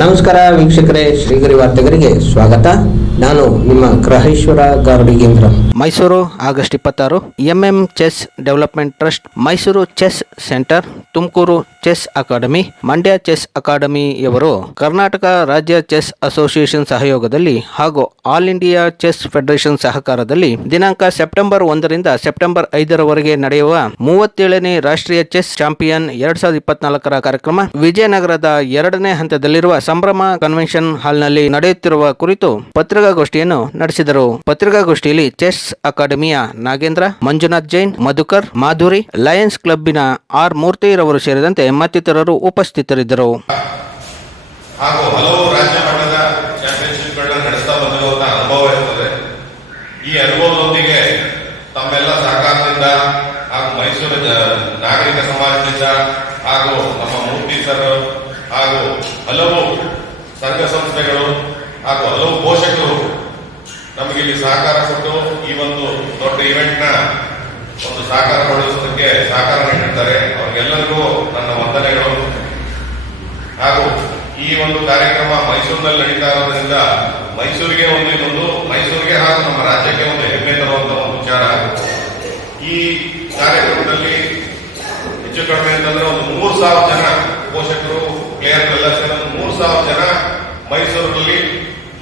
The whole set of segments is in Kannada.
ನಮಸ್ಕಾರ ವೀಕ್ಷಕರೇ, ಶ್ರೀಗರಿ ವಾರ್ತೆಗರಿಗೆ ಸ್ವಾಗತ. ನಾನು ನಿಮ್ಮ ಗ್ರಹೇಶ್ವರ ಗಾರ್ಡಿಗೇಂದ್ರ ಮೈಸೂರು, ಆಗಸ್ಟ್ ಇಪ್ಪತ್ತಾರು MM chess development trust, Mysuru chess centre, Tumakuru chess academy, Mandya chess ಅಕಾಡೆಮಿಯವರು Karnataka ರಾಜ್ಯ ಚೆಸ್ ಅಸೋಸಿಯೇಷನ್ ಸಹಯೋಗದಲ್ಲಿ ಹಾಗೂ ಆಲ್ ಇಂಡಿಯಾ ಚೆಸ್ ಫೆಡರೇಷನ್ ಸಹಕಾರದಲ್ಲಿ ದಿನಾಂಕ ಸೆಪ್ಟೆಂಬರ್ ಒಂದರಿಂದ ಸೆಪ್ಟೆಂಬರ್ ಐದರವರೆಗೆ ನಡೆಯುವ ಮೂವತ್ತೇಳನೇ ರಾಷ್ಟ್ರೀಯ ಚೆಸ್ ಚಾಂಪಿಯನ್ ಎರಡ್ ಸಾವಿರದ ಇಪ್ಪತ್ನಾಲ್ಕರ ಕಾರ್ಯಕ್ರಮ ವಿಜಯನಗರದ ಎರಡನೇ ಹಂತದಲ್ಲಿರುವ ಸಂಭ್ರಮ ಕನ್ವೆನ್ಷನ್ ಹಾಲ್ನಲ್ಲಿ ನಡೆಯುತ್ತಿರುವ ಕುರಿತು ಪತ್ರಿಕಾಗೋಷ್ಠಿಯನ್ನು ನಡೆಸಿದರು. ಪತ್ರಿಕಾಗೋಷ್ಠಿಯಲ್ಲಿ ಚೆಸ್ ಅಕಾಡೆಮಿಯ ನಾಗೇಂದ್ರ, ಮಂಜುನಾಥ್ ಜೈನ್, ಮಧುಕರ್, ಮಾಧುರಿ, ಲಯನ್ಸ್ ಕ್ಲಬ್ಬಿನ ಆರ್ ಮೂರ್ತಿರವರು ಸೇರಿದಂತೆ ಮತ್ತಿತರರು ಉಪಸ್ಥಿತರಿದ್ದರು. ಈ ಅನುಭವದೊಂದಿಗೆ ತಮ್ಮೆಲ್ಲ ಸಹಕಾರದಿಂದ ಹಾಗೂ ಮೈಸೂರು ನಾಗರಿಕ ಸಮಾಜದಿಂದ ಹಾಗೂ ನಮ್ಮ ಮೂರ್ತಿ ಸರ್ ಹಾಗೂ ಹಲವು ಸಂಘ ಸಂಸ್ಥೆಗಳು ಹಾಗೂ ಹಲವು ಪೋಷಕರು ನಮಗೆ ಇಲ್ಲಿ ಸಹಕಾರ ಕೊಟ್ಟು ಈ ಒಂದು ದೊಡ್ಡ ಇವೆಂಟ್ನ ಒಂದು ಸಹಕಾರ ಪಡಿಸೋದಕ್ಕೆ ಸಹಕಾರ ನೀಡಿರ್ತಾರೆ ಅವರಿಗೆಲ್ಲರಿಗೂ ನನ್ನ ವಂದನೆಗಳು. ಹಾಗೂ ಈ ಒಂದು ಕಾರ್ಯಕ್ರಮ ಮೈಸೂರಿನಲ್ಲಿ ನಡೀತಾ ಇರೋದ್ರಿಂದ ಮೈಸೂರಿಗೆ ಒಂದು ಇದೊಂದು ಮೈಸೂರಿಗೆ ಹಾಗೂ ನಮ್ಮ ರಾಜ್ಯಕ್ಕೆ ಒಂದು ಹೆಮ್ಮೆ ತರುವಂತಹ ಒಂದು ವಿಚಾರ ಈ ಕಾರ್ಯಕ್ರಮದಲ್ಲಿ ಹೆಚ್ಚು ಕಡಿಮೆ ಅಂತಂದ್ರೆ ಒಂದು ಮೂರು ಸಾವಿರ ಜನ ಪೋಷಕರು ಸೇರಿ ಮೂರು ಸಾವಿರ ಜನ ಮೈಸೂರಿನಲ್ಲಿ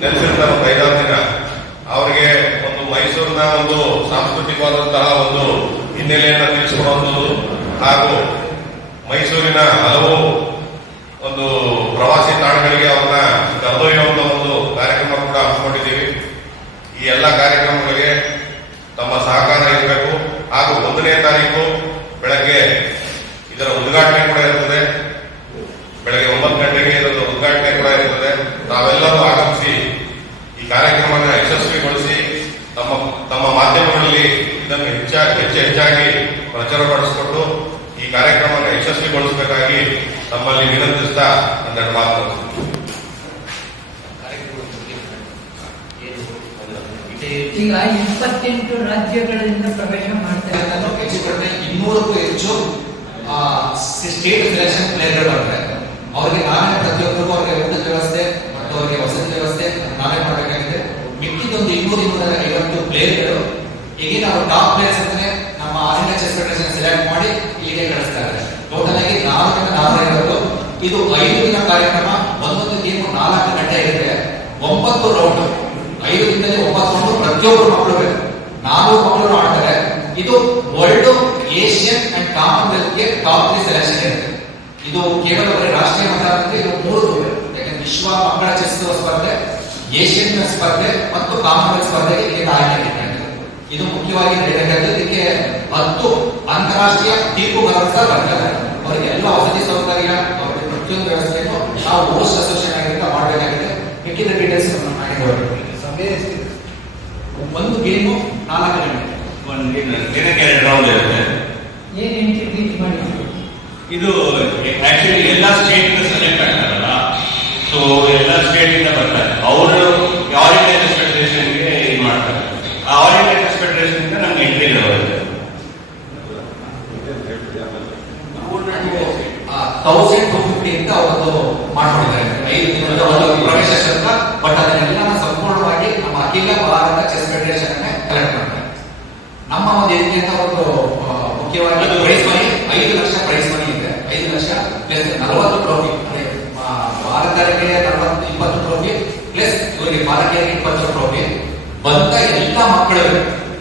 ನೆಲೆಸಿರ್ತಾರೆ ಒಂದು ಐದಾರು ದಿನ ಅವರಿಗೆ ಒಂದು ಮೈಸೂರಿನ ಒಂದು ಸಾಂಸ್ಕೃತಿಕವಾದಂತಹ ಒಂದು ಹಿನ್ನೆಲೆಯನ್ನು ತಿಳಿಸಿಕೊಡುವಂಥದ್ದು ಹಾಗೂ ಮೈಸೂರಿನ ಹಲವು ಒಂದು ಪ್ರವಾಸಿ ತಾಣಗಳಿಗೆ ಅವ್ರನ್ನ ಕರೆದೊಯ್ಯುವಂತ ಒಂದು ಕಾರ್ಯಕ್ರಮ ಕೂಡ ಹಮ್ಮಿಕೊಂಡಿದ್ದೀವಿ ಈ ಎಲ್ಲ ಕಾರ್ಯಕ್ರಮಗಳಿಗೆ ತಮ್ಮ ಸಹಕಾರ ಇರಬೇಕು. ಹಾಗೂ ಒಂದನೇ ತಾರೀಕು ಬೆಳಗ್ಗೆ ಇದರ ಉದ್ಘಾಟನೆ ಕೂಡ ಇರುತ್ತದೆ ಬೆಳಗ್ಗೆ ಒಂಬತ್ತು ಗಂಟೆಗೆ ಇದರ ಉದ್ಘಾಟನೆ ಕೂಡ ಇರುತ್ತದೆ ತಾವೆಲ್ಲರೂ ಆಗಮಿಸಿ ಈ ಕಾರ್ಯಕ್ರಮವನ್ನು ಯಶಸ್ವಿಗೊಳಿಸಿ ತಮ್ಮ ತಮ್ಮ ಮಾಧ್ಯಮಗಳಲ್ಲಿ ಇದನ್ನು ಹೆಚ್ಚಾಗಿ ಹೆಚ್ಚು ಹೆಚ್ಚಾಗಿ ಪ್ರಚಾರಪಡಿಸಿಕೊಂಡು ಈ ಕಾರ್ಯಕ್ರಮವನ್ನು ಯಶಸ್ವಿಗೊಳಿಸಬೇಕಾಗಿ ತಮ್ಮಲ್ಲಿ ವಿನಂತಿಸ್ತಾ ಒಂದೆರಡು ಮಾತು ಈಗ ಇಪ್ಪತ್ತೆಂಟು ರಾಜ್ಯಗಳಿಂದ ಪ್ರವೇಶ ಮಾಡ್ತಾ ಇದ್ದಾರೆ. ಅದನ್ನು ಹೆಚ್ಚು ಕಡಿಮೆ ಇನ್ನೂರಕ್ಕೂ ಹೆಚ್ಚು ಸ್ಟೇಟ್ ಸೆಲೆಕ್ಷನ್ ಪ್ಲೇಯರ್ಗಳು ಅವರಿಗೆ ನಾನೇ ಪ್ರತಿಯೊಬ್ಬರಿಗೂ ಅವರಿಗೆ ಊಟದ ವ್ಯವಸ್ಥೆ ಅವರಿಗೆ ವಸತಿ ವ್ಯವಸ್ಥೆ, ನಾವೇ ಮಾಡಬೇಕಾಗಿದೆ. ಮಿಕ್ಕಿದೊಂದು ಇನ್ನೂರ ಇನ್ನೂರ ಐವತ್ತು ಪ್ಲೇಯರ್ಗಳು ಈಗಿನ ಅವರು ಟಾಪ್ ಪ್ಲೇಯರ್ಸ್ ಅಂದ್ರೆ ನಮ್ಮ ಆಲ್ ಚೆಸ್ ಫೆಡರೇಷನ್ ಸೆಲೆಕ್ಟ್ ಮಾಡಿ ಇಲ್ಲಿಗೆ ಕಳಿಸ್ತಾರೆ. ಟೋಟಲ್ ಆಗಿ ನಾಲ್ಕು ಐವತ್ತು ಇದು ಐದು ದಿನ ಕಾರ್ಯಕ್ರಮ, ಒಂದೊಂದು ಗೇಮ್ ನಾಲ್ಕು ಗಂಟೆ ಇರುತ್ತೆ. ಒಂಬತ್ತು ರೌಂಡ್ ಐದು ದಿನದಲ್ಲಿ ಒಂಬತ್ತು ರೌಂಡ್ ಪ್ರತಿಯೊಬ್ಬರು ಮಕ್ಕಳು ನಾಲ್ಕು ಮಕ್ಕಳು ಆಡ್ತಾರೆ. ಇದು ವರ್ಲ್ಡ್ ಏಷ್ಯನ್ ಅಂಡ್ ಕಾಮನ್ವೆಲ್ತ್ಗೆ ಟಾಪ್ ಸೆಲೆಕ್ಷನ್ ಇರುತ್ತೆ. ಇದು ಕೇವಲ ರಾಷ್ಟ್ರೀಯ ಮಟ್ಟ ಇದು ಮೂರು ವಿಶ್ವ ಮಕ್ಕಳ ಚೆಸ್ ಸ್ಪರ್ಧೆ ಏಷ್ಯನ್ ಸ್ಪರ್ಧೆ ಮತ್ತು ಕಾಮನ್ವೆಲ್ತ್ ಸ್ಪರ್ಧೆಗೆ ಇದಕ್ಕೆ ಆಯ್ಕೆ ಇದು ಮುಖ್ಯವಾಗಿ ನಡೆಯಬೇಕಾದ್ರೆ ಇದಕ್ಕೆ ಹತ್ತು ಅಂತಾರಾಷ್ಟ್ರೀಯ ತೀರ್ಪು ಸಹ ಬರ್ತಾರೆ ಅವರಿಗೆ ಎಲ್ಲ ವಸತಿ ಸೌಕರ್ಯ ಅವರಿಗೆ ಪ್ರತಿಯೊಂದು ವ್ಯವಸ್ಥೆಯನ್ನು ನಾವು ಹೋಸ್ಟ್ ಅಸೋಸಿಯೇಷನ್ ಆಗಿಂದ ಮಾಡಬೇಕಾಗಿದೆ ಹೆಚ್ಚಿನ ಡೀಟೇಲ್ಸ್ ಒಂದು ಗೇಮು ನಾಲ್ಕು ಗಂಟೆ. ಇದು ಆಕ್ಚುಲಿ ಎಲ್ಲ ಸ್ಟೇಟ್ ಸೆಲೆಕ್ಟ್ ಆಗ್ತಾರಲ್ಲ ಸೊ ಎಲ್ಲ ಸ್ಟೇಟ್ ಇಂದ ಬರ್ತಾರೆ ಅವರು ಆಲ್ ಇಂಡಿಯಾ ಚೆಸ್ ಫೆಡರೇಷನ್ಗೆ ಇದು ಮಾಡ್ತಾರೆ ಆ ಆಲ್ ಇಂಡಿಯಾ ಚೆಸ್ ಫೆಡರೇಷನ್ ಇಂದ ನಮ್ಗೆ ಎಂಟ್ರಿ ಬರುತ್ತೆ ತೌಸಂಡ್ ಟು ಫಿಫ್ಟಿ ಅಂತ ಒಂದು ಮಾಡ್ಕೊಂಡಿದ್ದಾರೆ ಐದು ದಿನದ ಒಂದು ಪ್ರವೇಶ ಶುಲ್ಕ ಬಟ್ ಅದನ್ನೆಲ್ಲ ಸಂಪೂರ್ಣವಾಗಿ ನಮ್ಮ ಅಖಿಲ ಭಾರತ ಚೆಸ್ ಫೆಡರೇಷನ್ ಕಲೆಕ್ಟ್ ಮಾಡ್ತಾರೆ ನಮ್ಮ ಒಂದು ಇದಕ್ಕೆ ಅಂತ ಒಂದು ಮುಖ್ಯವಾಗಿ ಪ್ರೈಸ್ ಮನಿ ಐದು ಲಕ್ಷ ಪ್ರೈಸ್ ಮನಿ ಇದೆ ಐದು ಲಕ್ಷ ಪ್ಲಸ್ ನಲವತ್ತು ಟ್ರೋಫಿ ಅಂದ್ರೆ ಭಾರತಕ್ಕೆ ನಲವತ್ತು ಇಪ್ಪತ್ತು ಟ್ರೋಫಿ ಪ್ಲಸ್ ಇವರಿಗೆ ಭಾರತೀಯರಿಗೆ ಇಪ್ಪತ್ತು ಟ್ರೋಫಿ ಬಂದ ಎಲ್ಲ ಮಕ್ಕಳು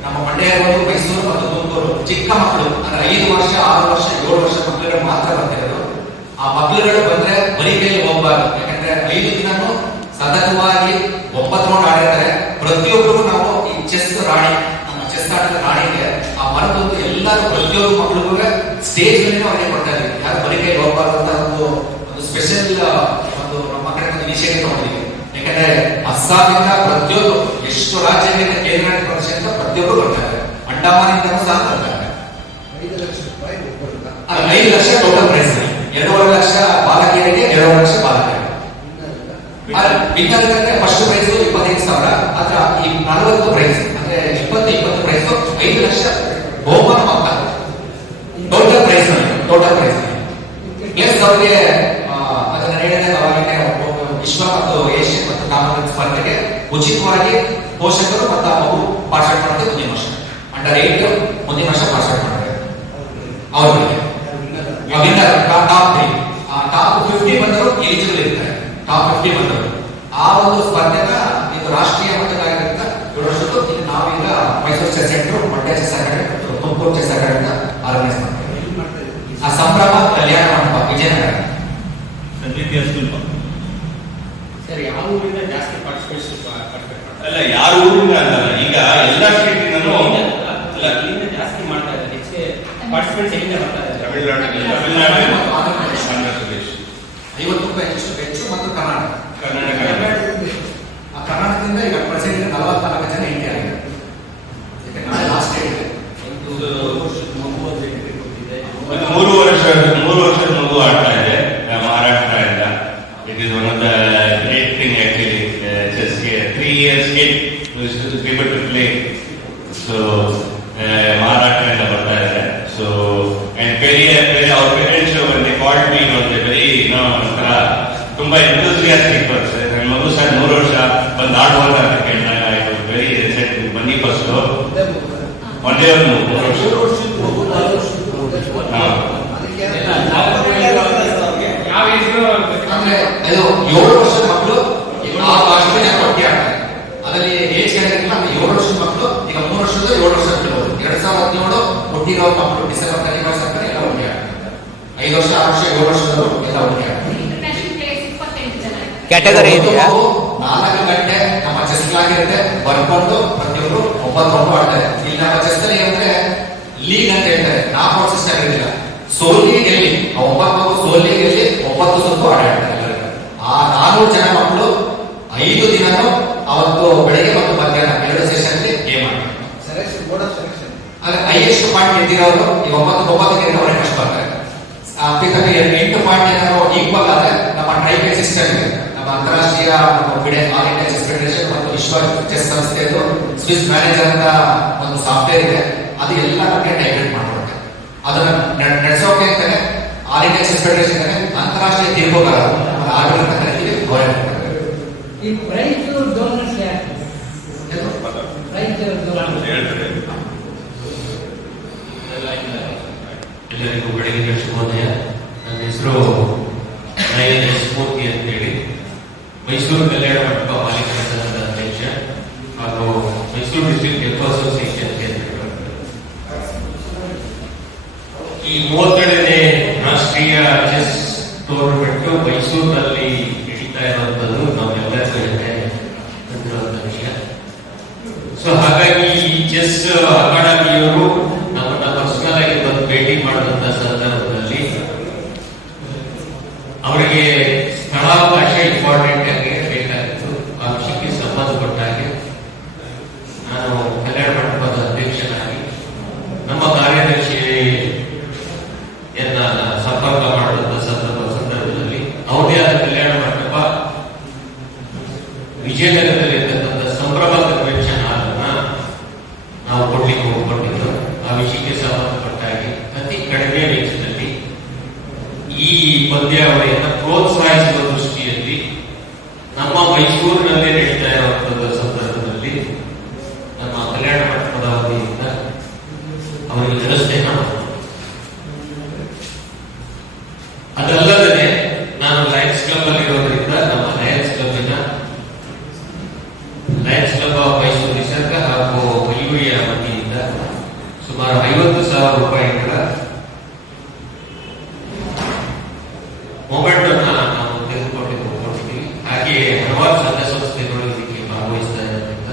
ನಮ್ಮ ಮಂಡ್ಯ ಇರ್ಬೋದು, ಮೈಸೂರು ಮತ್ತು ತುಮಕೂರು ಚಿಕ್ಕ ಮಕ್ಕಳು ಅಂದ್ರೆ ಐದು ವರ್ಷ, ಆರು ವರ್ಷ ಏಳು ವರ್ಷ ಮಕ್ಕಳುಗಳು ಮಾತ್ರ ಬರ್ತಿರೋದು ಮಕ್ಕಳುಗಳು ಬಂದ್ರೆ ಬರೀ ಕೈಯಲ್ಲಿ ಹೋಗ್ಬಾರ್ದು. ಯಾಕಂದ್ರೆ ಐದು ದಿನನೂ ಸತತವಾಗಿ ಒಂಬತ್ತು ರೌಂಡ್ ಆಡಿರ್ತಾರೆ. ಪ್ರತಿಯೊಬ್ಬರಿಗೂ ನಾವು ಈ ಚೆಸ್ ರಾಣಿ ನಮ್ಮ ಚೆಸ್ ಆಟದ ರಾಣಿಗೆ ಆ ಮರದೊಂದು ಎಲ್ಲರೂ ಪ್ರತಿಯೊಬ್ಬರು ಮಕ್ಕಳಿಗೂ ಸ್ಟೇಜ್ ಮೇಲೆ ಅವರಿಗೆ ಕೊಡ್ತಾ ಇದ್ದೀವಿ ಯಾರು ಬರೀ ಹೋಗ್ಬಾರ್ದು ಅಂತ ಒಂದು ಒಂದು ಸ್ಪೆಷಲ್ ಒಂದು ನಮ್ಮ ಕಡೆ ಒಂದು ಇನಿಷಿಯೇಟಿವ್ ತಗೊಂಡಿದ್ದೀವಿ ಯಾಕಂದ್ರೆ ಅಸ್ಸಾಮಿಂದ ಪ್ರತಿಯೊಬ್ಬರು ಎಷ್ಟು ರಾಜ್ಯದಿಂದ ಕೇಂದ್ರ ಪ್ರದೇಶದಿಂದ ಪ್ರತಿಯೊಬ್ಬರು ಬರ್ತಾರೆ ಅಂಡಮಾನಿಂದ ಸಹ ಕೊಡ್ತಾರೆ ಐದು ಲಕ್ಷ ಟೋಟಲ್ ಪ್ರೈಸ್ ಎರಡೂವರೆ ಲಕ್ಷ ಬಾಲಕಿಯರಿಗೆ ಎರಡೂವರೆ ಲಕ್ಷ ಬಾಲಕಿಯರಿಗೆ. ಫಸ್ಟ್ ಪ್ರೈಸ್ ಇಪ್ಪತ್ತೈದು ಸಾವಿರ ಅದ್ರ ಈ ನಲವತ್ತು ಪ್ರೈಸ್ ಅಂದ್ರೆ ಇಪ್ಪತ್ತು ಇಪ್ಪತ್ತು ಪ್ರೈಸ್ ಐದು ಲಕ್ಷ ಬಹುಮಾನ ಮಕ್ಕಳ total prize total prize plus ಅವರಿಗೆ ಅದನ್ನ ಅವಾಗಿನ ವಿಶ್ವ ಮತ್ತು ಏಷ್ಯನ್ ಮತ್ತು ಕಾಮನ್ವೆಲ್ತ್ ಸ್ಪರ್ಧೆಗೆ ಉಚಿತವಾಗಿ ಪೋಷಕರು ಮತ್ತು ಅವರು ಪಾರ್ಟಿಸಿಪೇಟ್ ಮಾಡುತ್ತೆ ಮುಂದಿನ ವರ್ಷ. ಅಂಡರ್ ಏಟ್ ಮುಂದಿನ ವರ್ಷ ಪಾರ್ಟಿಸಿಪೇಟ್ ಮಾಡ್ತಾರೆ ಅವರಿಗೆ ಟಾಪ್ ತ್ರೀ ಟಾಪ್ ಫಿಫ್ಟಿ ಬಂದರು ಎಲಿಜಿಬಲ್ ಇರ್ತಾರೆ. ಟಾಪ್ ಫಿಫ್ಟಿ ಬಂದರು ಆ ಒಂದು ಸ್ಪರ್ಧೆನ ಇದು ರಾಷ್ಟ್ರೀಯ ಮಟ್ಟದ ಏಳು ವರ್ಷದ್ದು ಇದು ನಾವೀಗ Mysuru chess centre Mandya chess academy ಮತ್ತು ತುಮಕೂರು ಚೆಸ್ ಅಕಾಡೆಮಿ ಆರ್ಗನೈಸ್ ಮಾಡ್ತೀವಿ. ಆ ಸಂಭ್ರಮ ಕಲ್ಯಾಣ ಮಂಟಪ ವಿಜಯನಗರ. ಸರ್ ಯಾವ ಊರಿಂದ ಜಾಸ್ತಿ ಪಾರ್ಟಿಸಿಪೇಟ್ ಅಲ್ಲ ಯಾರು ಊರಿಂದ ಅಲ್ಲ ಈಗ ಎಲ್ಲ ಸ್ಟೇಟಿನಲ್ಲೂ ಅಲ್ಲ ಇಲ್ಲಿಂದ ಜಾಸ್ತಿ ಮಾಡ್ತಾ ಇದ್ದಾರೆ. ಹೆಚ್ಚಿಗೆ ಪಾರ್ಟಿಸಿಪೇಟ್ಸ್ ಎಲ್ಲಿಂದ ಇದ್ದಾರೆ ತಮಿಳುನಾಡು ಮತ್ತು ಆಂಧ್ರ ಪ್ರದೇಶ ಆಂಧ್ರ ಪ್ರದೇಶ್ ಐವತ್ತು ಹೆಚ್ಚು ಹೆಚ್ಚು ಮತ್ತು ಕರ್ನಾಟಕ. ಕರ್ನಾಟಕ ಆ ಕರ್ನಾಟಕದಿಂದ ಈಗ ಪ್ರೆಸೆಂಟ್ ನಲವತ್ನಾಲ್ಕು ಜನ ಎಂಟ್ರಿ ಆಗಿದೆ ಈಗ ನಾಳೆ ಲಾಸ್ಟ್ ಡೇಟ್ ಇದೆ ಒಂದು ಮೂರು ವರ್ಷ ಮೂರು ವರ್ಷದ ಮಗು ಆಡ್ತಾ ಇದೆ ಆ, ಮಹಾರಾಷ್ಟ್ರದಿಂದ it is one of the great thing actually ಚೆಸ್ಗೆ three years kid people to play so ಮಹಾರಾಷ್ಟ್ರದಿಂದ ಬರ್ತಾ ಇದೆ ಸೊ ಅಂಡ್ ಬೇರೆ ಬೇರೆ ಅವ್ರ ಪೇರೆಂಟ್ಸ್ ದೇ ಕಾಲ್ಡ್ ಮೀ ನೋಡಿದೆ ವೆರಿ ಏನೋ ಒಂಥರ ತುಂಬಾ ಎಂಥೂಸಿಯಾಸ್ಟಿಕ್ ಪರ್ಸನ್ ನನ್ನ ಮಗು ಸರ್ ಮೂರು ವರ್ಷ ಅಂತ ಕೇಳಿದಾಗ ವೆರಿ ರಿಸೆಂಟ್ ಬನ್ನಿ ಫಸ್ಟ್ ಒಂದೇ ಒಂದು ಮೂರು ವರ್ಷ. ಏಳು ವರ್ಷದ ಮಕ್ಕಳು ಆ ಜನ ಒಟ್ಟಿಗೆ ಅದರಲ್ಲಿ ಏಜ್ ಅಂದ್ರೆ ಏಳು ವರ್ಷದ ಮಕ್ಕಳು ಈಗ ಮೂರು ವರ್ಷದ ಏಳು ವರ್ಷ ಮಕ್ಕಳು ಎರಡ್ ಸಾವಿರದ ಹದಿನೇಳು ಒಟ್ಟಿರೋ ಮಕ್ಕಳು ಡಿಸೆಂಬರ್ ತರ್ಟಿ ಸರ್ಕಾರ ಎಲ್ಲ ಒಂದೇ ಐದು ವರ್ಷ ಆರು ವರ್ಷ ಏಳು ವರ್ಷದವರು ಎಲ್ಲ ಜನ ಕ್ಯಾಟಗರಿ ಇದೆಯಾ? ಚೆಸ್ ಬರ್ಕೊಂಡು ಪ್ರತಿಯೊಬ್ಬರು ಒಬ್ಬತ್ತು ಒಬ್ಬ ಆಡ್ತಾರೆ ಇಲ್ಲಿ ನಮ್ಮ ಚೆಸ್ ಏನಂದ್ರೆ ಲೀಗ್ ಅಂತ ಹೇಳ್ತಾರೆ. ನಾನ್ ಔಟ್ ಸಿಸ್ಟಮ್ ಸೋಲಿ ಗೆಲ್ಲಿ. ಒಂಬತ್ತು ಸೋಲಿ ಗೆಲ್ಲಿ ಒಂಬತ್ತು ಸುತ್ತು ಆಡಾಡ್ತಾರೆ ಆ ನಾಲ್ಕು ಜನ ಮಕ್ಕಳು ಐದು ದಿನನೂ ಅವತ್ತು ಬೆಳಿಗ್ಗೆ ಮತ್ತು ಮಧ್ಯಾಹ್ನ ಎರಡು ಸೆಷನ್ ಗೇಮ್ ಆಡ್ತಾರೆ. ಹೈಯೆಸ್ಟ್ ಪಾಯಿಂಟ್ ಗೆದ್ದಿರೋರು ಈ ಒಂಬತ್ತು ಒಂಬತ್ತು ಗೆದ್ದಿರೋ ಅವರೇ ಫಸ್ಟ್ ಬರ್ತಾರೆ ಆ, ಬೇಕಾದ್ರೆ ಎರಡು ಎಂಟು ಪಾಯಿಂಟ್ ಏನಾದ್ರು ಈಕ್ವಲ್ ಆದ್ರೆ ನಮ್ಮ ಟ್ರೈಪೇ ಸಿಸ್ಟಮ್ ಇದೆ ನಮ್ಮ ಅಂತಾರಾಷ್ಟ್ರೀಯ ನಮ್ಮ FIDE all India chess federation ಮತ್ತು ವಿಶ್ವ ಚೆಸ್ ಸಂಸ್ಥೆದು ಸ್ವಿಸ್ ಮ್ಯಾನೇಜರ್ ಅಂತ ಒಂದು ಸಾಫ್ಟ್ವೇರ್ ಇದೆ. ಅದು ಎಲ್ಲ ನಮಗೆ ಟೈಪ್ರೇಟ್ ಮಾಡ್ಕೊಡುತ್ತೆ. ಅದನ್ನ ನಡ್- ನಡೆಸೋಕೆ ಅಂತಾನೆ ಆಲ್ ಇಂಡಿಯಾ ಚೆಸ್ ಫೆಡರೇಷನ್ ಅಂತಾರಾಷ್ಟ್ರೀಯ ತೀರ್ಪುಗಾರ ಆರ್ಡರ್ ಅಂತ ಕರಿತೀವಿ ಈ ಪ್ರೈಸ್ ಡೋನರ್ಸ್ ಯಾರು ಇದು ಪ್ರೈಸ್ ಡೋನರ್ಸ್ ಹೇಳ್ತಾರೆ ಎಲ್ಲರಿಗೂ ಬೆಳಗಿನ ಶುಭೋದಯ. ನನ್ನ ಹೆಸರು ನಯನ ಸ್ಫೂರ್ತಿ ಅಂತೇಳಿ. ಮೈಸೂರು ಕಲ್ಯಾಣ ಮಂಟಪ ಮಾಲೀಕರ ಹಾಗೂ ಮೈಸೂರು ಡಿಸ್ಟ್ರಿಕ್ಟ್ ಎಫ್ ಅಸೋಸಿಯೇಷನ್ ಕೇಂದ್ರ ಈ ಮೂವತ್ತೆರಡನೇ ರಾಷ್ಟ್ರೀಯ ಚೆಸ್ ಟೂರ್ನಮೆಂಟ್ ಮೈಸೂರಿನಲ್ಲಿ ನಡೀತಾ ಇರುವಂತದ್ದು ನಾವೆಲ್ಲರಿಗೂ ತಂದಿರುವಂತ ವಿಷಯ. ಸೊ ಹಾಗಾಗಿ ಈ ಚೆಸ್ ಅಕಾಡೆಮಿಯವರು ನಮ್ಮನ್ನ ಪರ್ಸನಲ್ ಆಗಿ ಬಂದು ಭೇಟಿ ಮಾಡಿದಂತ ಸಂದರ್ಭದಲ್ಲಿ ಅವರಿಗೆ ಸ್ಥಳಾವಕಾಶ ಇಂಪಾರ್ಟೆಂಟ್ ಆಗಿ ಬೇಕಾಗಿತ್ತು ಆ ವಿಷಯಕ್ಕೆ ಸಂಬಂಧಪಟ್ಟ ಹಾಗೆ ನಾನು ಕಲ್ಯಾಣ ಮಂಟಪದ ಅಧ್ಯಕ್ಷನಾಗಿ ನಮ್ಮ ಕಾರ್ಯದರ್ಶಿ ಸಂಪರ್ಕ ಮಾಡಿದಂತ ಸಂದರ್ಭ ಸಂದರ್ಭದಲ್ಲಿ ಅವ್ರದೇ ಆದ ಕಲ್ಯಾಣ ಮಂಟಪ ವಿಜಯನಗರದಲ್ಲಿ ಇರ್ತಕ್ಕಂಥ ಸಂಭ್ರಮ ಕನ್ವೆನ್ಷನ್ ಹಾಲನ್ನ ನಾವು ಕೊಡ್ಲಿಕ್ಕೆ ಹೋಗ್ಕೊಂಡಿದ್ದು ಆ ವಿಷಯಕ್ಕೆ ಸಂಬಂಧಪಟ್ಟ ಹಾಗೆ ಅತಿ ಕಡಿಮೆ ವೆಚ್ಚದಲ್ಲಿ ಈ ಪಂದ್ಯಾವಳಿಯನ್ನು ಪ್ರೋತ್ಸಾಹಿಸುವ ದೃಷ್ಟಿಯಲ್ಲಿ ನಮ್ಮ ಮೈಸೂರಿನಲ್ಲಿ ನಡೀತಾ ಇರುವಂತಹ ಸಂದರ್ಭದಲ್ಲಿ ನಮ್ಮ ಕಲ್ಯಾಣ ಮಂಟಪದ ವತಿಯಿಂದ ಅವರಿಗೆ ವ್ಯವಸ್ಥೆಯನ್ನು ಅದಲ್ಲದೆ ನಾನು ಲಯನ್ಸ್ ಕ್ಲಬ್ ಅಲ್ಲಿ ಇರೋದ್ರಿಂದ ನಮ್ಮ ಲಯನ್ಸ್ ಕ್ಲಬ್ನ lions club of Mysuru Nisarga ಹಾಗೂ ಮಯೂರಿಯ ವತಿಯಿಂದ ಸುಮಾರು ಐವತ್ತು ಸಾವಿರ ರೂಪಾಯಿಗಳ ಮೊಮೆಂಟ್ ಅನ್ನ ನಾವು ತೆಗೆದುಕೊಂಡು ಹೋಗ್ಕೊಟ್ಟಿದ್ದೀವಿ ಹಾಗೆ ಹಲವಾರು ಸಂಘ ಸಂಸ್ಥೆಗಳು ಇದಕ್ಕೆ ಭಾಗವಹಿಸ್ತಾ ಇರೋದ್ರಿಂದ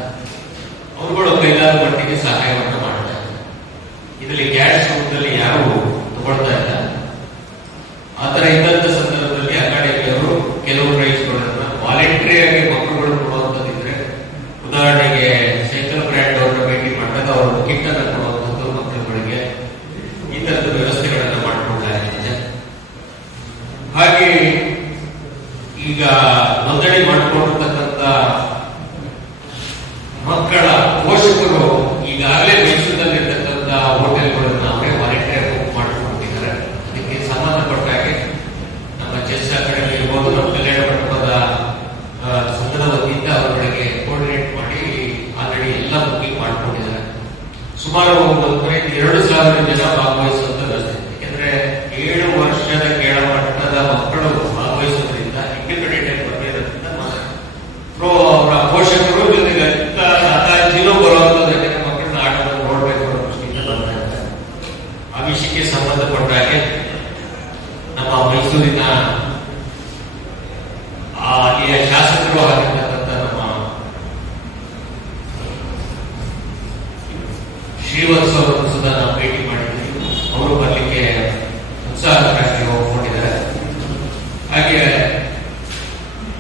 ಅವರುಗಳು ಕೈಲಾದ ಮಟ್ಟಿಗೆ ಸಹಾಯವನ್ನು ಮಾಡ್ತಾ ಇದ್ದಾರೆ ಇದರಲ್ಲಿ ಕ್ಯಾಶ್ ರೂಪದಲ್ಲಿ ಯಾರು ತಗೊಳ್ತಾ ಇಲ್ಲ ಆತರ ಇದ್ದಂತ ಸಂದರ್ಭದಲ್ಲಿ ಅಕಾಡೆಮಿಯವರು ಕೆಲವು ಪ್ರೈಸ್ಗಳನ್ನ ವಾಲಂಟರಿ ಆಗಿ ಮಕ್ಕಳುಗಳು ಕೊಡುವಂತದ್ದಿದ್ರೆ ಉದಾಹರಣೆಗೆ ಸೈಕಲ್ ಬ್ರ್ಯಾಂಡ್ ಅವರನ್ನ ಭೇಟಿ ಮಾಡಿದಾಗ ಅವರು ಕಿಟ್ ಅನ್ನು ಕೊಡುವಂಥದ್ದು ಮಕ್ಕಳುಗಳಿಗೆ ಈ ತರದ ವ್ಯವಸ್ಥೆಗಳನ್ನ ಮಾಡಿಕೊಳ್ಳಲಾಗಿದೆ ಹಾಗೆ ಈಗ ನೋಂದಣಿ ಮಾಡಿಕೊಂಡಿರ್ತಕ್ಕಂಥ ಮಕ್ಕಳ ಪೋಷಕರು ಈಗಾಗಲೇ ಮೈಸೂರಿನಲ್ಲಿರ್ತಕ್ಕಂಥ ಹೋಟೆಲ್ಗಳನ್ನ ಅವರೇ ವಾಲಂಟಿಯರ್ ಬುಕ್ ಮಾಡಿಕೊಂಡಿದ್ದಾರೆ ಅದಕ್ಕೆ ಸಂಬಂಧಪಟ್ಟ ಹಾಗೆ ಆ ಅಲ್ಲಿಯ ಶಾಸಕರು ಆಗಿರ್ತಕ್ಕಂಥ ನಮ್ಮ ಶ್ರೀವತ್ಸ ಅವರನ್ನು ಸುಧಾ ನಾವು ಭೇಟಿ ಮಾಡಿದ್ವಿ. ಅವರು ಬರಲಿಕ್ಕೆ ಉತ್ಸಾಹಕ್ಕಾಗಿ ಹೋಗ್ಕೊಂಡಿದ್ದಾರೆ ಹಾಗೆ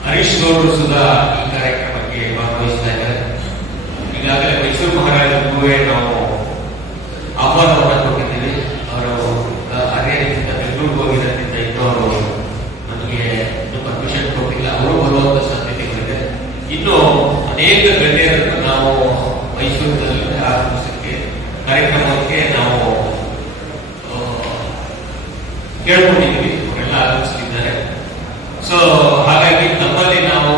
ಹರೀಶ್ ಗೌಡರು ಸುಧಾ ಈ ಕಾರ್ಯಕ್ರಮಕ್ಕೆ ಭಾಗವಹಿಸ್ತಾ ಇದ್ದಾರೆ. ಈಗಾಗಲೇ ಮೈಸೂರು ಮಹಾರಾಜರಿಗೂ ನಾವು ಆಹ್ವಾನವನ್ನು ಕೊಟ್ಟಿದ್ದೀವಿ ಅವರು ಹರಿಯಾಣದಿಂದ ಬೆಂಗಳೂರಿಗೆ ಹೋಗಿದ್ದರಿಂದ ಇನ್ನೂ ಅವರು ನಮಗೆ ಪರ್ಮಿಷನ್ ಕೊಟ್ಟಿಲ್ಲ ಅವರು ಬರುವಂತ ಸಾಧ್ಯತೆಗಳಿದೆ ಇನ್ನು ಅನೇಕ ಗಣ್ಯರನ್ನು ನಾವು ಮೈಸೂರಿನಲ್ಲಿ ಆಗಮಿಸಕ್ಕೆ ಕಾರ್ಯಕ್ರಮಕ್ಕೆ ನಾವು ಆ, ಕೇಳ್ಕೊಂಡಿದ್ದೀವಿ ಅವರೆಲ್ಲ ಆಗಮಿಸ್ತಿದ್ದಾರೆ ಸೊ ಹಾಗಾಗಿ ನಮ್ಮಲ್ಲಿ ನಾವು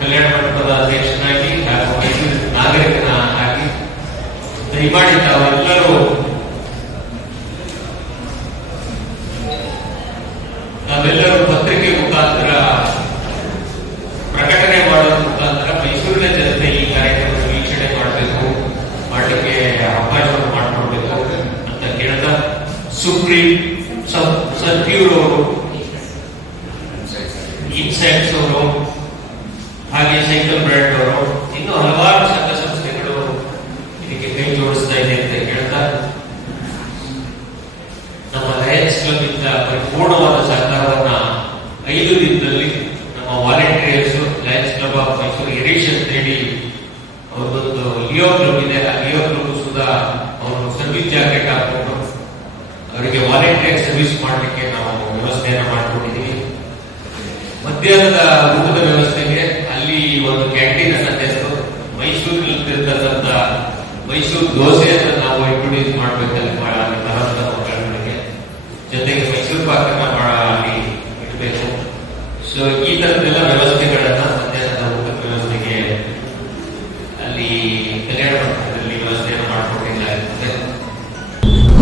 ಕಲ್ಯಾಣ ಮಂಟಪದ ಅಧ್ಯಕ್ಷನಾಗಿ ಹಾಗೂ ಮೈಸೂರಿನ ನಾಗರಿಕನ ಆಗಿ ದಯಮಾಡಿ ತಾವೆಲ್ಲರೂ ನಾವೆಲ್ಲರೂ ಪತ್ರಿಕೆ ಮುಖಾಂತರ, ಪ್ರಕಟಣೆ ಮಾಡೋದ್ರ ಮುಖಾಂತರ ಮೈಸೂರಿನ ಜನತೆ ಈ ಕಾರ್ಯಕ್ರಮ ವೀಕ್ಷಣೆ ಮಾಡಬೇಕು, ಮಾಡಲಿಕ್ಕೆ ಅವಕಾಶವನ್ನು ಮಾಡಿಕೊಡ್ಬೇಕು ಅಂತ ಕೇಳ್ತಾ, ಸುಪ್ರೀಂ, ಸಬ್ ಸಬ್ಪ್ಯೂರ್ ಅವರು ಇನ್ಸೆಕ್ಟ್ಸ್ ಅವರು ಹಾಗೆ ಸೈಕಲ್ ಬ್ರ್ಯಾಂಡ್ ಅವರು ಇನ್ನು ಹಲವಾರು ಸಂಘ ಸಂಸ್ಥೆಗಳು ಇದಕ್ಕೆ ಕೈ ಜೋಡಿಸ್ತಾ ಇದೆ ಅಂತ ಹೇಳ್ತಾ ನಮ್ಮ ಲಯನ್ಸ್ ಕ್ಲಬ್ ಇಂದ ಪರಿಪೂರ್ಣವಾದ ಸಹಕಾರವನ್ನ ಐದು ದಿನದಲ್ಲಿ ನಮ್ಮ volunteers lions club of Mysuru ಎರೀಶ್ ಅಂತ ಹೇಳಿ ಅವ್ರದ್ದೊಂದು ಲಿಯೋ ಕ್ಲಬ್ ಇದೆ. ಆ ಲಿಯೋ ಕ್ಲಬ್ ಸುಧಾ ಅವರು ಸರ್ವಿಸ್ ಜಾಕೆಟ್ ಹಾಕೊಂಡು ಅವರಿಗೆ ವಾಲಂಟಿಯರ್ ಸರ್ವಿಸ್ ಮಾಡಲಿಕ್ಕೆ ನಾವು ವ್ಯವಸ್ಥೆಯನ್ನ ಮಾಡಿಕೊಂಡಿದ್ದೀವಿ ಮಧ್ಯಾಹ್ನದ ಊಟದ ವ್ಯವಸ್ಥೆಗೆ ಅಲ್ಲಿ ಒಂದು ಕ್ಯಾಂಟೀನ್ ಅನ್ನ ತೆರೆದು ಮೈಸೂರಿನಲ್ಲಿರ್ತಕ್ಕಂಥ ಮೈಸೂರು ದೋಸೆಯನ್ನು ನಾವು ಇಂಟ್ರೊಡ್ಯೂಸ್ ಮಾಡಬೇಕಲ್ಲಿ ಬಹಳ ತರಹದ ಮಕ್ಕಳಿಗೆ. ಜೊತೆಗೆ ಮೈಸೂರು ಪಾಕನ ಬಹಳ ಅಲ್ಲಿ ಇಡಬೇಕು. ಸೊ ಈ ತರದ್ದೆಲ್ಲ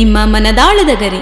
ನಿಮ್ಮ ಮನದಾಳದ ಗರಿ.